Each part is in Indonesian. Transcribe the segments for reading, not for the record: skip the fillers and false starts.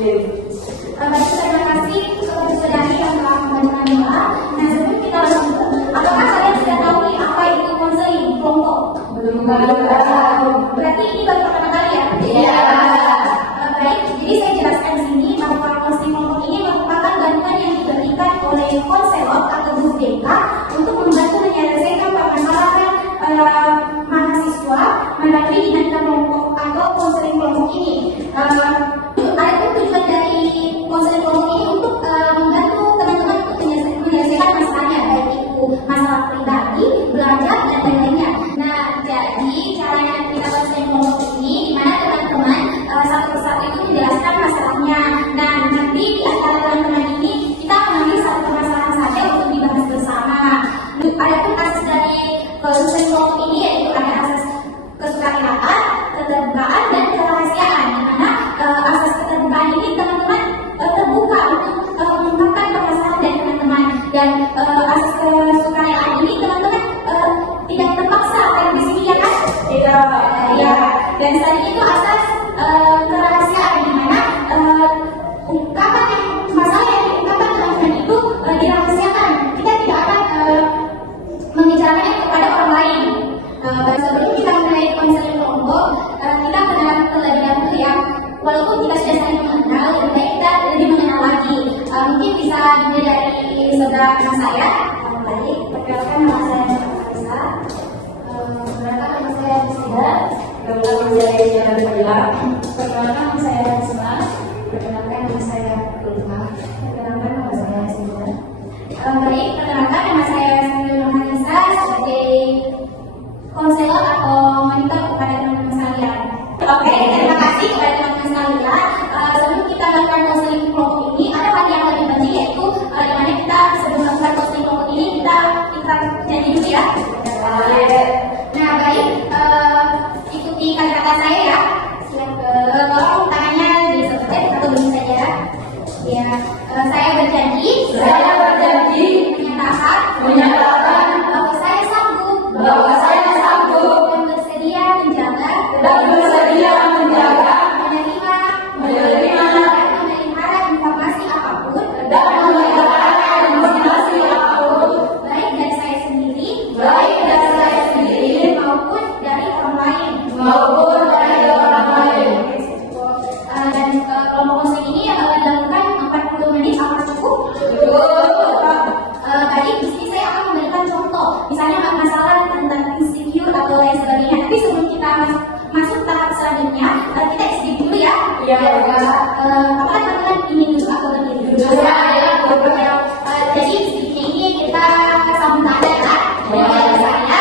Baik, terima kasih kepada saudari yang telah membacakan doa. Nah, sebelum kita lanjut, apakah kalian sudah tahu nih apa itu konseling kelompok? Belum tahu. Berarti ini baru pertama kali ya? Iya. Baik, jadi saya jelaskan di sini bahwa konseling kelompok ini merupakan bantuan yang diberikan oleh konselor atau guru BK untuk membantu menyelesaikan permasalahan mahasiswa melalui dinamika kelompok atau konseling kelompok ini. Adapun tujuan dari konseling kelompok ini untuk membantu teman-teman untuk menyelesaikan masalahnya, baik itu masalah pribadi, belajar, dan lain-lainnya. Nah, jadi caranya kita konseling kelompok ini di mana teman-teman satu persatu itu menjelaskan masalahnya. Nah, nanti di antara teman-teman ini kita mengambil satu permasalahan saja untuk dibahas bersama. Adapun asas dari konseling kelompok ini yaitu ada asas kesukarelawan, keterbukaan, dan kerahasiaan. Di mana asas keterbukaan ini teman-teman terbuka untuk mengungkapkan permasalahan dari teman-teman, dan asas kesukarelawan ini teman-teman tidak terpaksa kayak di sini ya kan? Ya. Dan selanjutnya itu asas kerahasiaan, di mana ungkapan yang masalah yang diungkapkan teman-teman itu dirahasiakan. Kita tidak akan membicarakannya kepada orang lain. Sebelum kita mulai konseling kelompok, kita kenalan terlebih dahulu ya. Walaupun kita sudah saling mengenal, lebih baik kita lebih mengenal lagi. Mungkin bisa dimulai dari saudara anak saya. Baik, perkenalkan nama saya Nisa. Perkenalkan nama saya Sida. Perkenalkan nama saya Yana. Perkenalkan nama saya Risma. Perkenalkan nama saya Ulfa. Perkenalkan nama saya Sida. Baik, perkenalkan nama saya Nisa sebagai konselor atau monitor kepada teman-teman sekalian. Oke, terima kasih kepada teman-teman sekalian. Sebelum kita melakukan konseling kelompok ini, ada hal yang lebih penting, yaitu di mana kita sebelum melakukan konseling kelompok ini kita janji dulu ya. Nah, baik, ikuti kata-kata saya ya. Tolong tangannya disesuaikan atau begini saja. Ya, saya berjanji menyatakan bahwa saya sanggup dan bersedia menjaga, menerima dan memelihara informasi apapun, baik dari saya sendiri maupun dari orang lain. Dan kelompok konseling ini dilakukan 40 menit, apakah cukup? Tadi di sini saya akan memberikan contoh, misalnya masalah tentang insecure atau lain sebagainya. Tapi sebelum kita masuk tahap selanjutnya, kita sedikit dulu ya. Apakah teman-teman ingin duduk atau berdiri dulu? Jadi sedikitnya ini kita sambung tanda ya. Saya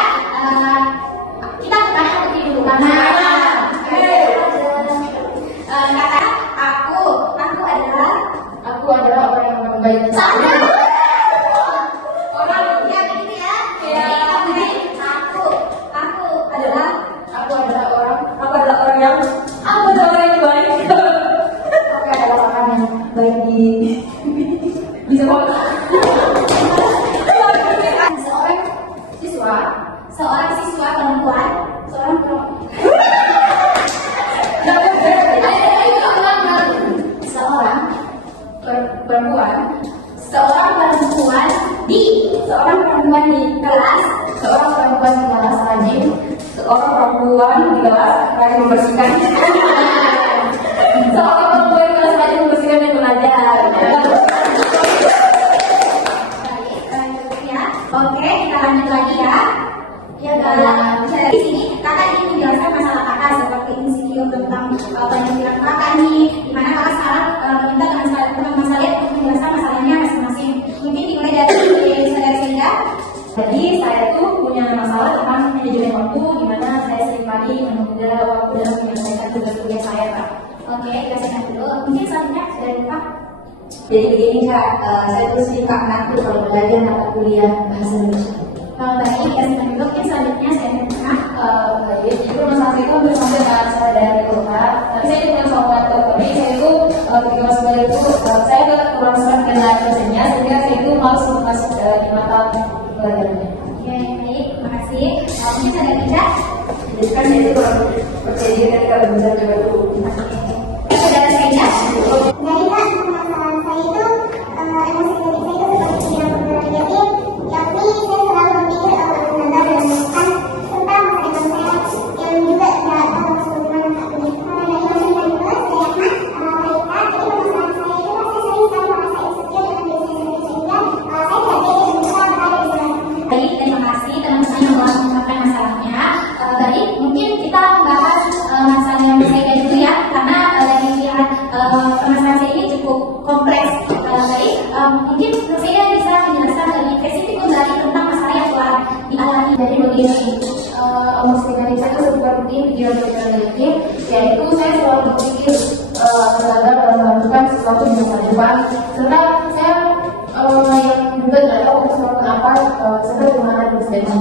kita bertanya untuk diri dulu karena kata aku adalah orang yang baik. sama. Orang yang ini ya. Aku adalah orang yang baik. Aku adalah orang yang baik di sekolah. Seorang siswa perempuan, seorang perempuan di kelas, rajin, seorang perempuan di kelas rajin membersihkan. Seorang perempuan di kelas rajin membersihkan dan belajar. ya. Oke, kita lanjut lagi ya. Di sini kakak ingin menjelaskan masalah kakak seperti insecure tentang penampilan kakak nih, dimana kakak sekarang meminta teman-teman sekalian untuk menjelaskan masalahnya masing-masing. Mungkin dimulai dari saudara Sida. Jadi saya tuh punya masalah tentang manajemen waktu, di mana saya sering kali menunda waktu dalam menyelesaikan tugas-tugas saya, Kak. Oke, kita simak dulu. Mungkin selanjutnya sudah lupa. Jadi begini Kak, saya tuh sering ngantuk kalau belajar mata kuliah bahasa Indonesia. Baik, kita simak dulu. Mungkin selanjutnya saya minta. Jadi masalah itu hampir sampai saat saya dari kota. Tapi saya bukan soal tapi saya itu ketika masuk kuliah itu saya kurang serap dengan dosennya, sehingga saya itu malas masuk di mata pelajarannya. Oke, baik, terima kasih. Mungkin saya tidak. Jadi kan saya itu kurang percaya diri ketika belajar juga itu. Saudara saya Jadi Kak, masalah saya itu emosi dari saya itu seperti yang bergerak negatif, yakni saya selalu berpikir akan menambah dan menekan tentang masa depan saya yang juga tidak tahu sebagaimana saat ini. Dari masing-masing saya Kak, jadi permasalahan saya itu saya sering sekali merasa insecure dengan diri saya sendiri sehingga saya tidak pede dan berusaha berada di sana. Baik, terima kasih teman-teman yang telah mengungkapkan masalahnya. Baik, mungkin kita membahas masalah yang saya dulu ya, karena dari pihak permasalahan saya ini cukup kompleks. Baik, mungkin saya bisa menjelaskan lebih spesifik kembali tentang masalah yang telah dialami. Jadi begini, emosi negatif saya itu seperti pikiran-pikiran negatif, yaitu saya selalu berpikir gagal dalam melakukan sesuatu di masa depan, serta saya yang juga tidak tahu untuk melakukan apa, serta bagaimana bisa itu.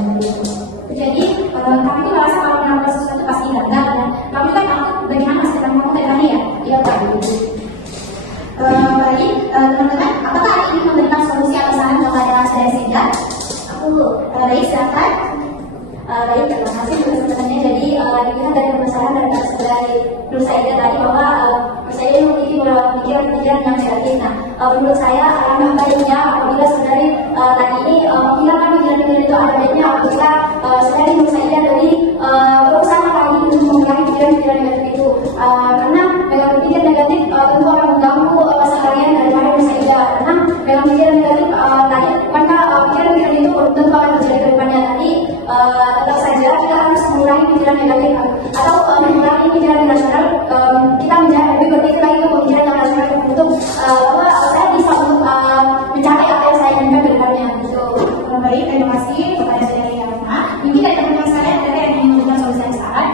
Jadi, kamu itu merasa kalau melakukan sesuatu pasti gagal, dan kamu kan takut bagaimana masa depan kamu ke depannya ya? Iya Pak. Baik, teman-teman, apakah ada ingin memberikan solusi atau saran kepada saudara Seda? Baik, silakan. Baik, terima kasih untuk teman-temannya. Jadi, dilihat dari permasalahan dari saudari Nur Saida tadi bahwa Nur Saida memiliki pikiran-pikiran yang negatif. Nah, menurut saya alangkah baiknya apabila saudari tadi ini menghilangkan pikiran-pikiran itu ada baiknya apabila saudari Nur Saida dari berusaha lagi untuk mengurangi pikiran-pikiran negatif itu. Karena dengan pikiran negatif tentu akan mengganggu seharian daripada Nur Saida. Karena dengan pikiran negatif tadi maka pikiran-pikiran itu tentu akan terjadi ke depannya tadi. Tetap saja kita harus mengurangi pikiran negatif atau mengurangi pikiran rasional. Kita lebih berpikir lagi ke pikiran yang rasional untuk bahwa saya bisa untuk mencapai apa yang saya inginkan ke depannya. Gitu. Baik, terima kasih kepada saudara Yana. Mungkin dari teman-teman saya ada yang ingin memberikan solusi dan saran.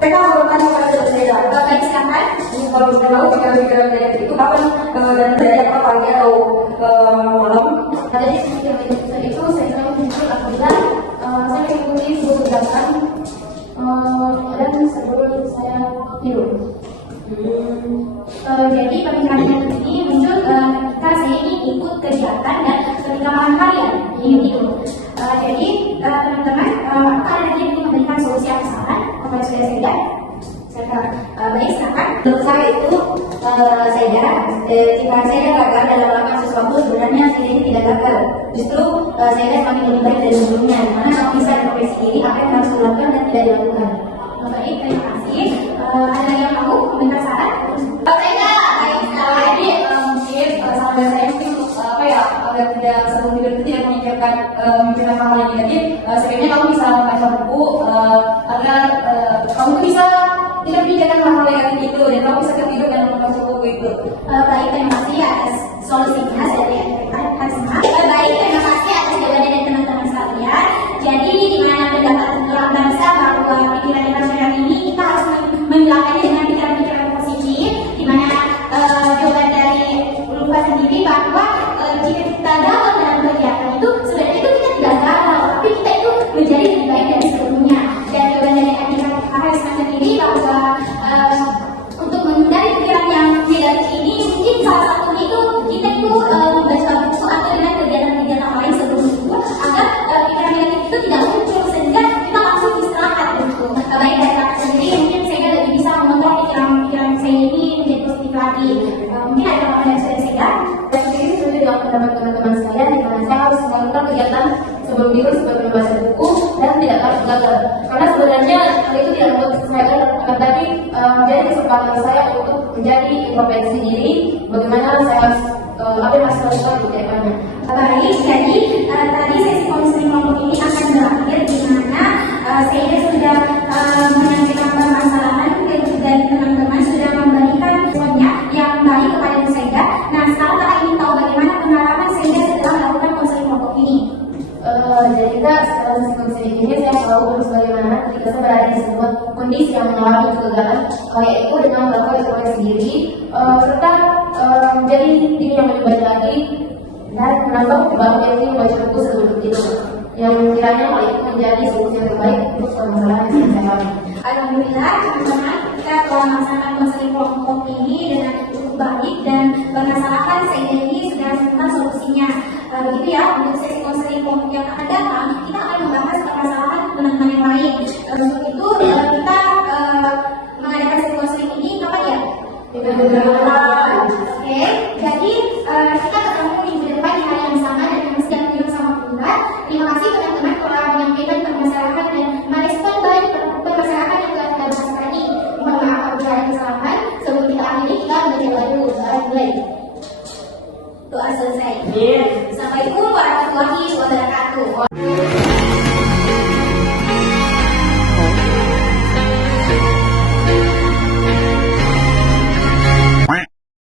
Mereka bertanya kepada saya, Baik, silakan. kalau bisa tahu pikiran-pikiran negatif itu kapan dan terjadi apa pagi atau malam? Jadi seperti itu saya selalu muncul apabila saya mengikuti sebuah gerakan dan sebelum saya tidur. Jadi pemikiran ini muncul ketika saya ini ikut kegiatan dan ketika malam hari ya tidur. Jadi teman-teman, apakah ada yang ingin memberikan solusi atau saran kepada saudara Seda? Baik, silakan. Menurut saya itu jika saya gagal dalam melakukan sesuatu sebenarnya saya ini tidak gagal, justru saya semakin lebih baik dari sebelumnya, dimana kalau bisa introspeksi diri apa yang harus dilakukan dan tidak dilakukan. Baik, terima kasih. Ada yang mau memberikan saran? Saya baik sekali. Mungkin sahabat saya mungkin apa ya agar tidak sebelum tidur itu tidak memikirkan hal yang negatif. Sebenarnya kamu bisa membaca buku agar kamu bisa tidak memikirkan hal-hal negatif itu dan kamu bisa tertidur dengan membaca buku itu. Baik, terima kasih atas solusinya dari Hasma. Baik, terima kasih atas jawabannya dari teman-teman sekalian. Jadi di mana terdapat tulang bangsa bahwa pikiran rasional ini kita harus menghilangkannya dengan pikiran-pikiran positif. Di mana jawaban dari Lupa sendiri bahwa jika kita gagal dalam kegiatan itu sebenarnya itu kita tidak gagal, tapi kita itu menjadi lebih baik dari sebelumnya. Dan jawaban dari Hasma sendiri bahwa untuk menghindari pikiran yang negatif ini mungkin salah satunya itu kita itu membaca buku atau dengan kegiatan-kegiatan lain sebelum itu agar pikiran negatif itu tidak muncul sehingga kita langsung istirahat gitu. Baik dari kakak sendiri mungkin saya lebih bisa mengontrol pikiran-pikiran saya ini menjadi positif lagi. Mungkin ada yang dari saya. Dan ini sesuai dengan pendapat teman-teman saya di mana saya harus melakukan kegiatan sebelum tidur seperti membaca buku dan tidak harus gagal. Karena sebenarnya hal itu tidak membuat saya gagal, tapi menjadi kesempatan saya untuk menjadi introspeksi diri bagaimana saya harus apa yang harus lakukan di depannya. Baik, jadi tadi sesi konseling kelompok ini akan berakhir di mana saya sudah menyampaikan permasalahan dan juga teman-teman sudah memberikan poinnya yang baik kepada saya. Nah, sekarang kita ingin tahu bagaimana pengalaman saya setelah melakukan konseling kelompok ini. Jadi Kak, setelah sesi ini saya tahu harus bagaimana ketika saya berada di sebuah kondisi yang mengalami kegagalan, yaitu dengan melakukan introspeksi diri, serta menjadi diri yang lebih baik lagi dan menambah bahwa ini membaca buku sebelum tidur. Yang kiranya hal itu menjadi solusi yang terbaik untuk permasalahan yang saya alami. Alhamdulillah, teman-teman, kita telah melaksanakan konseling kelompok ini dengan cukup baik dan permasalahan saya ini sudah menemukan solusinya. Begitu ya, untuk sesi konseling kelompok yang akan datang, kita akan membahas permasalahan teman-teman yang lain. Untuk itu, kita mengadakan sesi konseling ini kapan ya? Minggu depan. mulai. Doa selesai. Iya.